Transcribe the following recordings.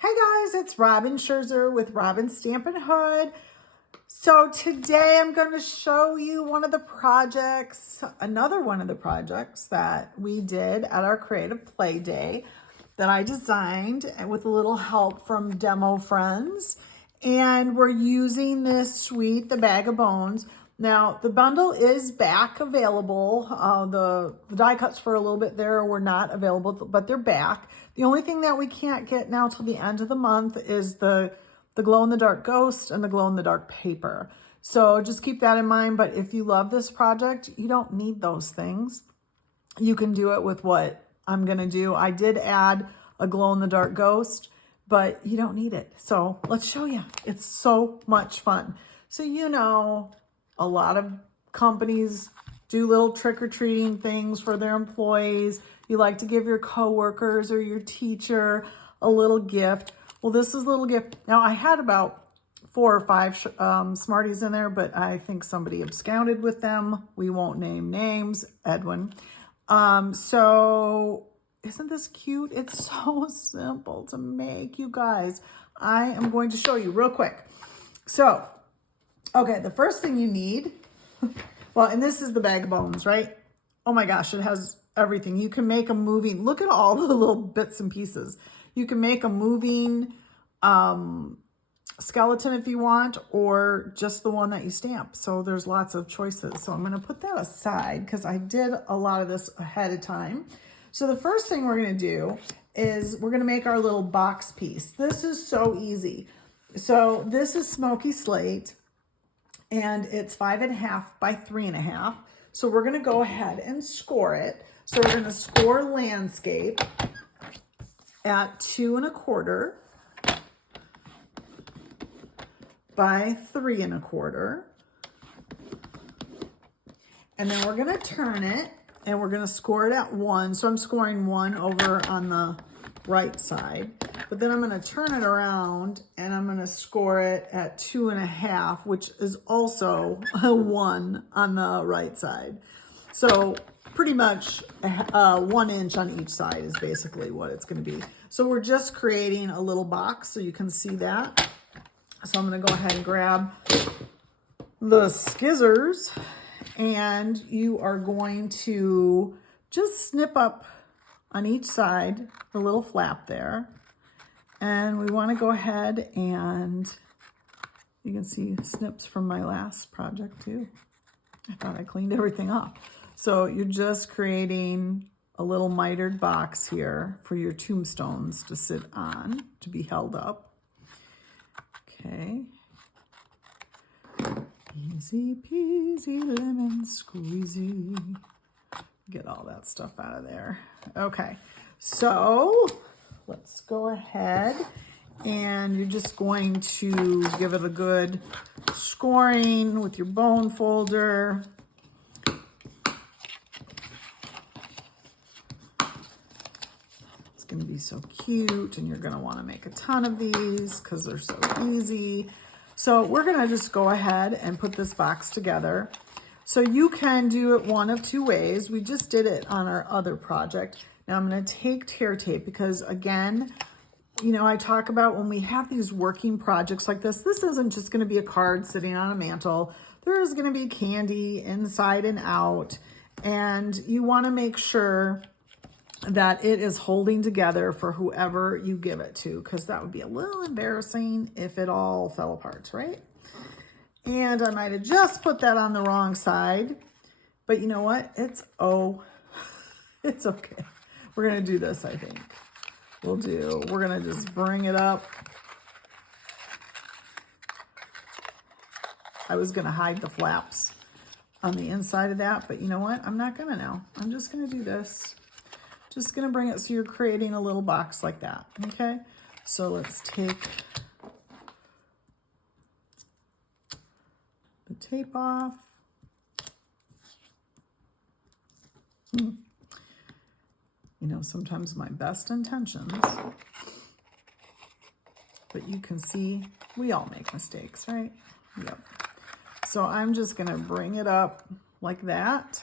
Hey guys, it's Robin Scherzer with Robin Stampin' Hood. So today I'm going to show you another one of the projects that we did at our Creative Play Day that I designed with a little help from demo friends. And we're using this suite, the Bag of Bones. Now, the bundle is back available. The die cuts for a little bit there were not available, but they're back. The only thing that we can't get now till the end of the month is the glow-in-the-dark ghost and the glow-in-the-dark paper. So just keep that in mind. But if you love this project, you don't need those things. You can do it with what I'm going to do. I did add a glow-in-the-dark ghost, but you don't need it. So let's show you. It's so much fun. So a lot of companies do little trick-or-treating things for their employees. You like to give your coworkers or your teacher a little gift. Well, this is a little gift. Now, I had about 4 or 5 Smarties in there, but I think somebody absconded with them. We won't name names, Edwin. So isn't this cute? It's so simple to make, you guys. I am going to show you real quick. So, okay, the first thing you need, well, and this is the Bag of Bones, right? Oh my gosh, it has everything. You can make a moving, look at all the little bits and pieces. You can make a moving skeleton if you want, or just the one that you stamp. So there's lots of choices. So I'm going to put that aside because I did a lot of this ahead of time. So the first thing we're going to do is we're going to make our little box piece. This is so easy. So this is Smoky Slate, and it's 5.5 by 3.5. So we're going to go ahead and score it. So we're going to score landscape at 2.25 by 3.25. And then we're going to turn it and we're going to score it at 1. So I'm scoring 1 over on the right side. But then I'm going to turn it around and I'm going to score it at 2.5, which is also a 1 on the right side. So pretty much 1 inch on each side is basically what it's going to be. So we're just creating a little box so you can see that. So I'm going to go ahead and grab the scissors, and you are going to just snip up on each side the little flap there. And we want to go ahead and you can see snips from my last project too. I thought I cleaned everything up. So you're just creating a little mitered box here for your tombstones to sit on, to be held up. Okay. Easy peasy lemon squeezy. Get all that stuff out of there. Okay, so let's go ahead and you're just going to give it a good scoring with your bone folder. It's going to be so cute, and you're going to want to make a ton of these because they're so easy. So we're going to just go ahead and put this box together. So you can do it one of 2 ways. We just did it on our other project. Now I'm going to take tear tape because, again, I talk about when we have these working projects like this isn't just going to be a card sitting on a mantle. There is going to be candy inside and out, and you want to make sure that it is holding together for whoever you give it to, because that would be a little embarrassing if it all fell apart, right? And I might have just put that on the wrong side, but you know what? It's okay. We're going to do this, I think. We're going to just bring it up. I was going to hide the flaps on the inside of that, but you know what? I'm not going to now. I'm just going to do this. Just going to bring it so you're creating a little box like that, okay? So let's take the tape off. Sometimes my best intentions, but you can see we all make mistakes, right? Yep. So I'm just going to bring it up like that,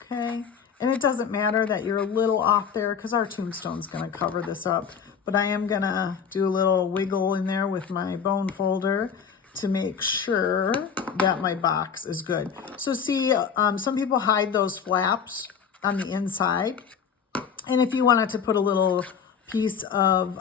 okay? And it doesn't matter that you're a little off there because our tombstone's going to cover this up. but I am gonna do a little wiggle in there with my bone folder to make sure that my box is good. So see, some people hide those flaps on the inside. And if you wanted to put a little piece of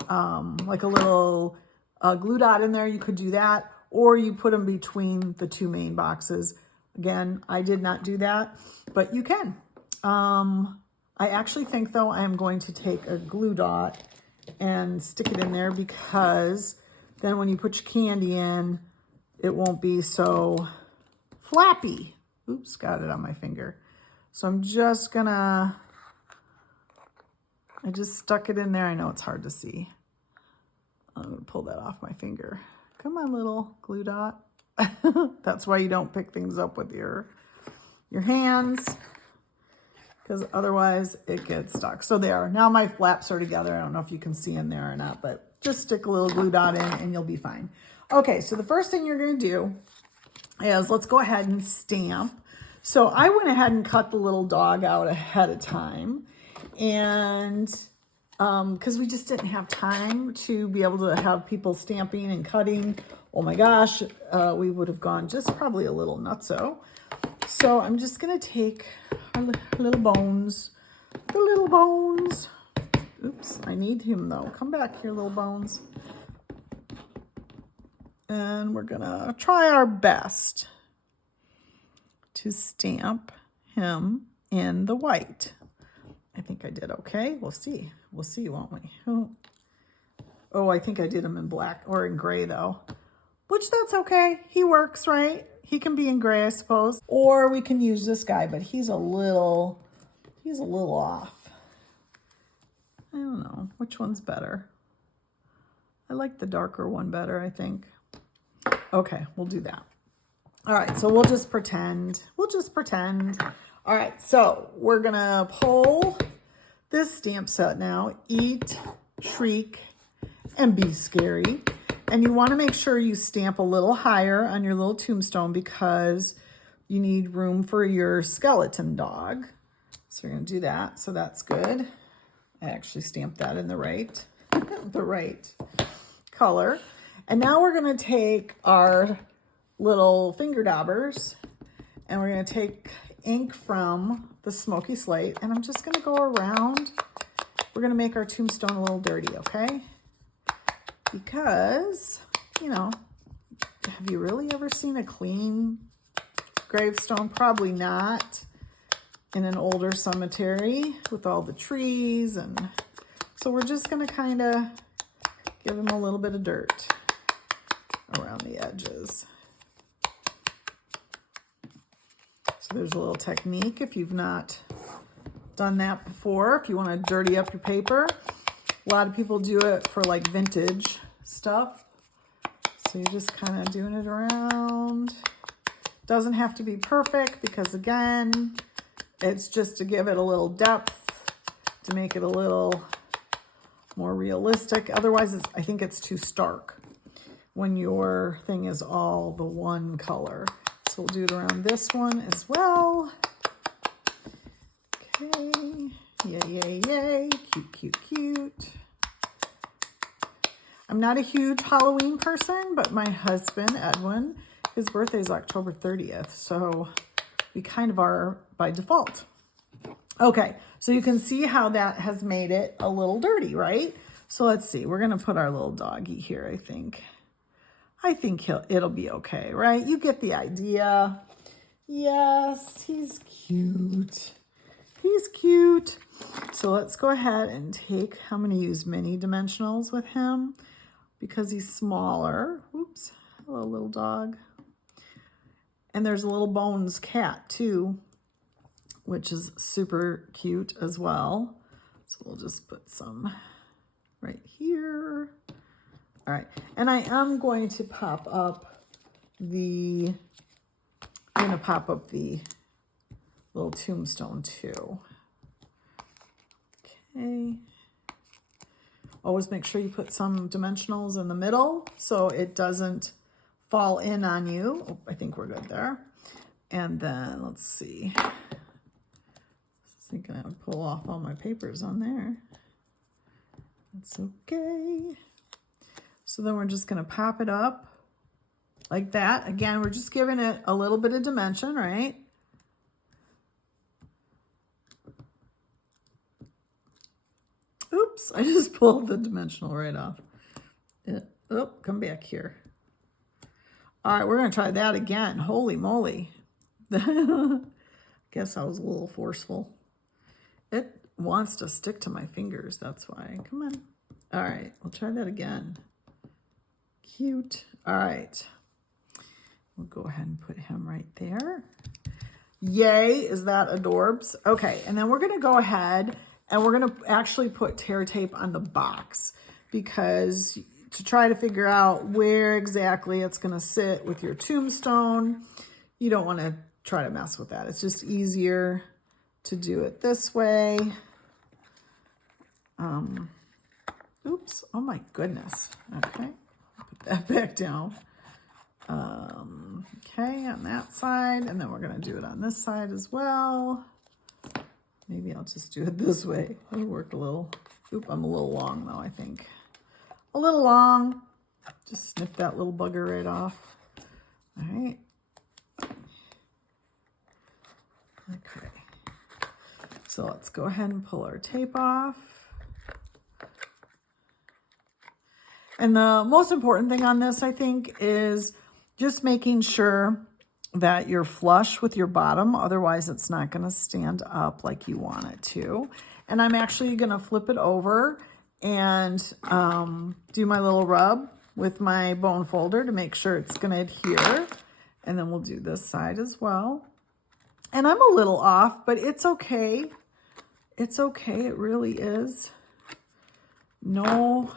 like a little glue dot in there, you could do that. Or you put them between the two main boxes. Again, I did not do that, but you can. I actually think though I am going to take a glue dot and stick it in there, because then when you put your candy in, it won't be so flappy. Oops, got it on my finger. So I'm just gonna, I just stuck it in there. I know it's hard to see. I'm gonna pull that off my finger. Come on, little glue dot. That's why you don't pick things up with your hands, because otherwise it gets stuck. So there, now my flaps are together. I don't know if you can see in there or not, but just stick a little glue dot in and you'll be fine. Okay, so the first thing you're gonna do is let's go ahead and stamp. So I went ahead and cut the little dog out ahead of time, and because we just didn't have time to be able to have people stamping and cutting. Oh my gosh, we would have gone just probably a little nutso. So I'm just gonna take our little Bones, the little Bones. Oops, I need him though. Come back here, little Bones. And we're gonna try our best to stamp him in the white. I think I did okay. We'll see. We'll see, won't we? Oh, I think I did him in black or in gray though, which that's okay. He works, right? He can be in gray, I suppose. Or we can use this guy, but he's a little off. I don't know. Which one's better? I like the darker one better, I think. Okay, we'll do that. All right, so we'll just pretend. All right, so we're gonna pull this stamp set now. Eat, shriek, and be scary. And you wanna make sure you stamp a little higher on your little tombstone, because you need room for your skeleton dog. So we're gonna do that, so that's good. I actually stamped that in the right, the right color. And now we're gonna take our little finger daubers and we're gonna take ink from the smoky slate, and I'm just gonna go around. We're gonna make our tombstone a little dirty, okay? Because, you know, have you really ever seen a clean gravestone? Probably not, in an older cemetery with all the trees. And so we're just gonna kind of give him a little bit of dirt around the edges. So there's a little technique if you've not done that before, if you want to dirty up your paper. A lot of people do it for like vintage stuff. So you're just kind of doing it around. Doesn't have to be perfect, because again, it's just to give it a little depth, to make it a little more realistic. Otherwise, I think it's too stark when your thing is all the one color. So we'll do it around this one as well. Okay, yay. Cute. I'm not a huge Halloween person, but my husband, Edwin, his birthday is October 30th. So we kind of are by default. Okay, so you can see how that has made it a little dirty, right? So let's see, we're gonna put our little doggy here, I think. It'll be okay, right? You get the idea. Yes, he's cute. So let's go ahead and take, I'm gonna use mini dimensionals with him because he's smaller. Oops, hello little dog. And there's a little Bones cat too, which is super cute as well. So we'll just put some right here. All right, and I am going to pop up the little tombstone too. Okay. Always make sure you put some dimensionals in the middle so it doesn't fall in on you. Oh, I think we're good there. And then let's see. I was thinking I would pull off all my papers on there. That's okay. So then we're just going to pop it up like that. Again, we're just giving it a little bit of dimension, right? Oops, I just pulled the dimensional right off. Oh, come back here. All right, we're going to try that again. Holy moly. Guess I was a little forceful. It wants to stick to my fingers, that's why. Come on. All right, we'll try that again. Cute. All right. We'll go ahead and put him right there. Yay, is that adorbs? Okay, and then we're going to go ahead and we're going to actually put tear tape on the box, because to try to figure out where exactly it's going to sit with your tombstone, you don't want to try to mess with that. It's just easier to do it this way. Oops, oh my goodness. Okay, put that back down. Okay, on that side, and then we're going to do it on this side as well. Maybe I'll just do it this way. It'll work a little. Oop, I'm a little long though, I think. A little long. Just snip that little bugger right off. All right. Okay. So let's go ahead and pull our tape off. And the most important thing on this, I think, is just making sure that you're flush with your bottom. Otherwise, it's not going to stand up like you want it to. And I'm actually going to flip it over and do my little rub with my bone folder to make sure it's going to adhere. And then we'll do this side as well. And I'm a little off, but it's okay. It's okay. It really is. No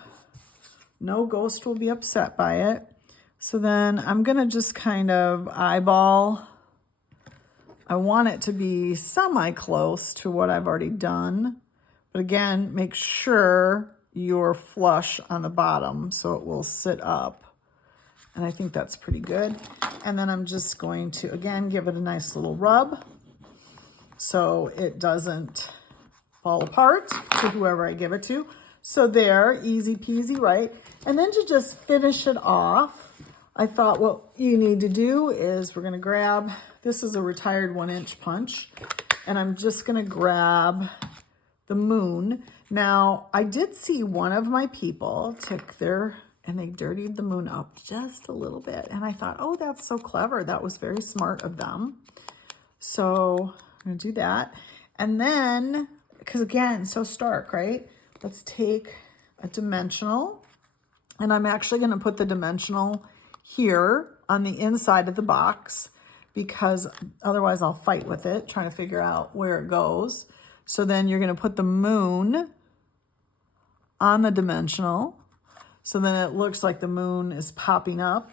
ghost will be upset by it. So then I'm going to just kind of eyeball. I want it to be semi-close to what I've already done. But again, make sure you're flush on the bottom so it will sit up. And I think that's pretty good. And then I'm just going to, again, give it a nice little rub so it doesn't fall apart to whoever I give it to. So there, easy peasy, right? And then to just finish it off, I thought what you need to do is we're going to grab, this is a retired 1-inch punch, and I'm just going to grab the moon. Now, I did see one of my people took and they dirtied the moon up just a little bit. And I thought, oh, that's so clever. That was very smart of them. So I'm going to do that. And then, because again, so stark, right? Let's take a dimensional. And I'm actually going to put the dimensional here on the inside of the box, because otherwise I'll fight with it, trying to figure out where it goes. So then you're going to put the moon on the dimensional. So then it looks like the moon is popping up.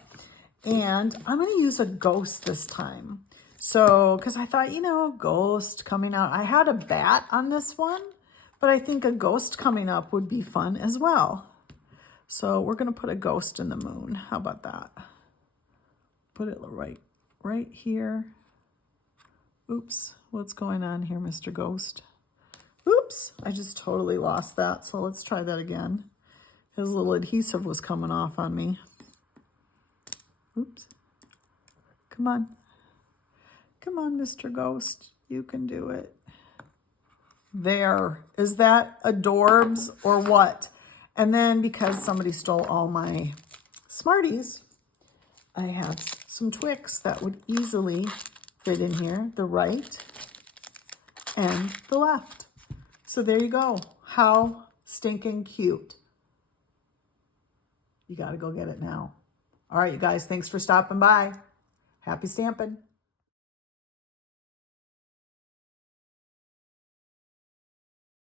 And I'm going to use a ghost this time. So, because I thought, ghost coming out. I had a bat on this one, but I think a ghost coming up would be fun as well. So we're going to put a ghost in the moon. How about that? Put it right here. Oops, what's going on here, Mr. Ghost? Oops, I just totally lost that. So let's try that again. His little adhesive was coming off on me. Oops. Come on. Come on, Mr. Ghost. You can do it. There. Is that adorbs or what? And then because somebody stole all my Smarties, I have some Twix that would easily fit in here, the right and the left. So there you go. How stinking cute. You got to go get it now. All right, you guys, thanks for stopping by. Happy stamping.